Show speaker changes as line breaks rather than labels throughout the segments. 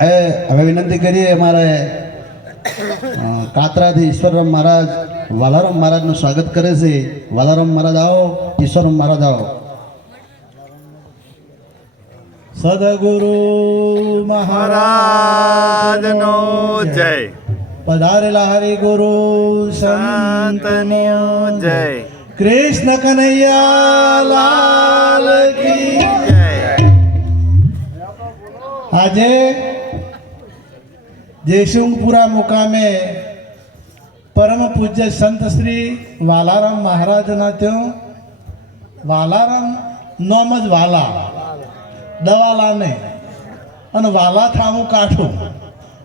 એ, હવે વિનંતી કરીએ અમારે કાતરાથી ઈશ્વરરામ મહારાજ, વાલારામ મહારાજનું સ્વાગત કરે છે. વાલારામ મહારાજ આવો, ઈશ્વરરામ મહારાજ આવો. સદગુરુ
મહારાજનો જય.
પધારેલા હરિ ગુરુ
સંતનો જય.
કૃષ્ણ કનૈયા લાલ આજે જયસિંહપુરા મુકામે પરમ પૂજ્ય સંત શ્રી વાલારામ મહારાજના ત્યાં વાલારામ નોમ જ વાલા દવાલા નહીં અને વાલા થાવું કાઠું.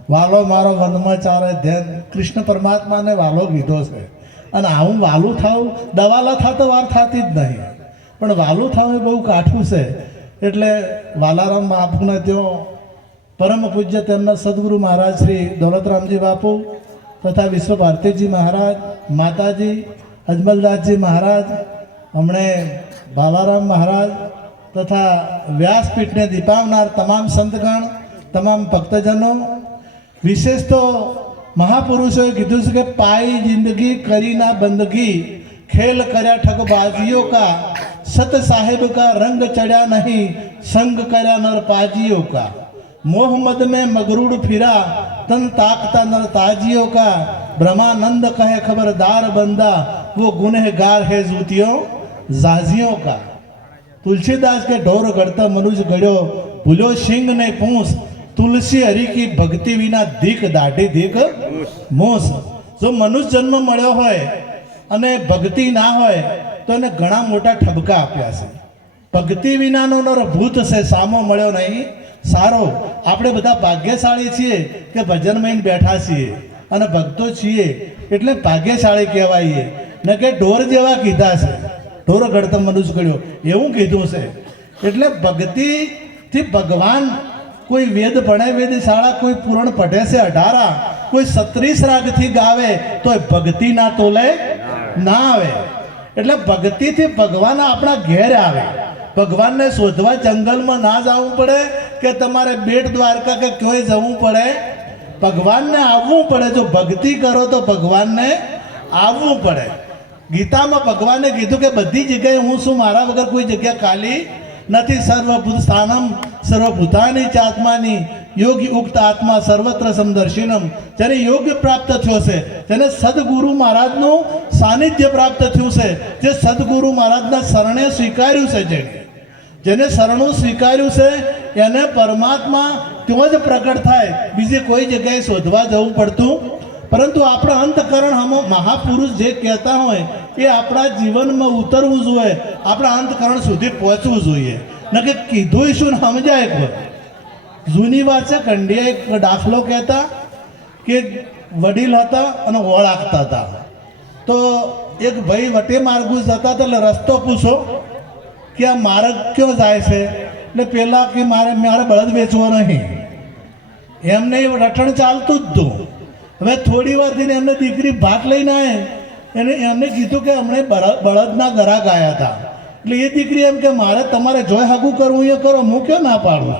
વાલો મારો વનમાં ચારે ધ્યાન. કૃષ્ણ પરમાત્માને વાલો કીધો છે. અને આવું વાલું થાવું દવાલા થાતો વાર થતી જ નહીં. પણ વાલું થાવું એ બહુ કાઠું છે. એટલે વાલારામ બાપુના ત્યાં પરમ પૂજ્ય તેમના સદગુરુ મહારાજ શ્રી દૌલતરામજી બાપુ તથા વિશ્વ ભારતીજી મહારાજ, માતાજી, અજમલદાસજી મહારાજ હમણે બાલારામ મહારાજ તથા વ્યાસપીઠને દીપાવનાર તમામ સંતગણ, તમામ ભક્તજનો, વિશેષ તો મહાપુરુષોએ કીધું છે કે પાઈ જિંદગી કરીના બંદગી, ખેલ કર્યા ઠગબાજીઓ કા, સત સાહેબ કા રંગ ચડ્યા નહીં, સંગ કર્યા નર પાજીઓ કા. મોહમ્મદ में मगरूर फिरा तन ताकता नर ताजियों का ब्रह्मानंद कहे खबरदार बंदा वो गुनहगार है जूतियों जाजियों का तुलसीदास के ढोर गढ़ता मनुज गढ़ो भूलो सिंह ने पूछ તુલસી હરી કી ભક્તિ વિના દીક દાઢી દીક મોસ જો મનુષ્ય જન્મ મળ્યો હોય અને ભક્તિ ના હોય તો એને ઘણા મોટા ઠબકા આપ્યા છે ભક્તિ વિનાનો નર ભૂત છે, સામો મળ્યો નહીં. સારો, આપણે બધા ભાગ્યશાળી છીએ કે ભજનમાં બેઠા છીએ. અને ભક્તો છીએ, એટલે ભાગ્યશાળી કહેવાઈએ. ને કે ઢોર જેવા કીધા છે. ઢોર ઘડતો મનુષ્ય કર્યો. એવું કીધું છે. એટલે ભક્તિથી ભગવાન કોઈ વેદ ભણે વેદ શાળા કોઈ પૂરણ પઢે છે, અઢારા, કોઈ સત્રીસ રાગથી ગાવે તો ભક્તિ ના તોલે ના આવે. એટલે ભક્તિથી ભગવાન આપણા ઘેર આવે. ભગવાનને શોધવા જંગલમાં ના જવું પડે કે તમારે બેટ દ્વારકા કે ક્યાંય જવું પડે? ભગવાનને આવવું પડે. જો ભક્તિ કરો તો ભગવાનને આવવું પડે. ગીતામાં ભગવાને કીધું કે બધી જગ્યાએ હું શું મારા વગર કોઈ જગ્યા ખાલી નથી. સર્વભૂત સ્થાનમ, સર્વભૂતાની આત્માની યોગી ઉક્ત આત્મા સર્વત્ર સમદર્શિનમ. જેને યોગ્ય પ્રાપ્ત થયો છે, જેને સદગુરુ મહારાજનું સાનિધ્ય પ્રાપ્ત થયું છે, જે સદગુરુ મહારાજના શરણે સ્વીકાર્યું છે જેને જેને શરણું સ્વીકાર્યું છે, એને પરમાત્મા ત્યાં જ પ્રગટ થાય. બીજે કોઈ જગ્યાએ શોધવા જવું પડતું પરંતુ આપણા અંતકરણ હમ મહાપુરુષ જે કહેતા હોય, એ આપણા જીવનમાં ઉતરવું જોઈએ, આપણા અંતકરણ સુધી પહોંચવું જોઈએ. ન કે કીધું શું સમજાય કોઈ. જૂની વાત છે કંડિયા એક દાખલો કહેતા કે વડીલ હતા અને ઓળખતા હતા. તો એક ભાઈ વટે માર્ગું જતા હતા, એટલે રસ્તો પૂછો. કે આ માર્ગ કયો જાય છે? એટલે પહેલાં કે મારે મારે બળદ વેચવો નહીં એમને રટણ ચાલતું જ હતું. હવે થોડી વાર થઈને એમને દીકરી ભાત લઈને આવે એને એમને કીધું કે અમને બળદ- બળદના ગરા ગયા હતા. એટલે એ દીકરી એમ કે મારે તમારે જોઈ હગું કરવું એ કરો, હું કયો ના પાડું?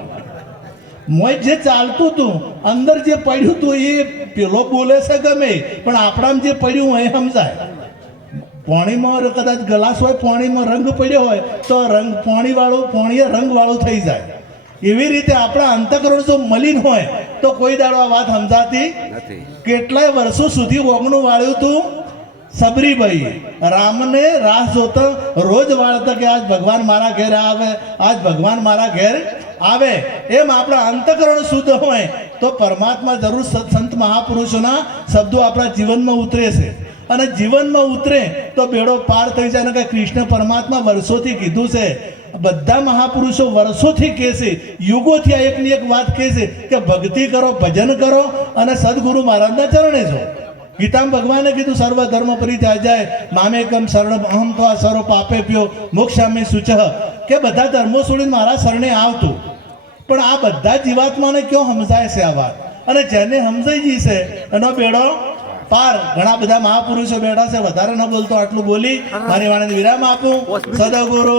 મોય જે ચાલતું હતું, અંદર જે પડ્યું હતું એ પેલો બોલે છે ગમે, પણ આપણામાં જે પડ્યું એ સમજાય. પાણીમાં કદાચ ગ્લાસ હોય પોણીમાં રંગ પડ્યો હોય તો રંગ પોણીવાળું પોણીએ રંગવાળું થઈ જાય. એવી રીતે આપણા અંતકરણ જો મલિન હોય તો કોઈ દાડો આ વાત સમજાતી કેટલાય વર્ષો સુધી ઓગણું વાળ્યું હતું સબરીભાઈ રામને રાહ જોતો રોજ વાળતા કે આજ ભગવાન મારા ઘેર આવે આજ ભગવાન મારા ઘેર આવે. એમ આપણા અંતકરણ શુદ્ધ હોય તો પરમાત્મા જરૂર સત- સંત મહાપુરુષોના શબ્દો આપણા જીવનમાં ઉતરે છે. અને જીવનમાં ઉતરે તો બેડો પાર થઈ જાય કે કૃષ્ણ પરમાત્મા વર્ષોથી કીધું છે. બધા મહાપુરુષો વર્ષોથી કહે છે, યુગોથી આ એકની એક વાત કહે છે કે ભક્તિ કરો, ભજન કરો અને સદગુરુ મહારાજના ચરણે જો ગીતામાં ભગવાને કીધું, સર્વ ધર્મ પરિત્યાગ જાય મામેકમ શરણ અહમ તો આ સર્વ પાપે પ્યો, મોક્ષામે સુચ કે બધા ધર્મો છોડીને મારા શરણે આવતું. પણ આ બધા જીવાત્માને ક્યો સમજાય છે આ વાત? અને જેને સમજાઈ છે, એનો બેડો પાર. ઘણા બધા મહાપુરુષો બેઠા છે. વધારે ન બોલતો આટલું બોલી. મારી વાણીને વિરામ આપું. સદગુરુ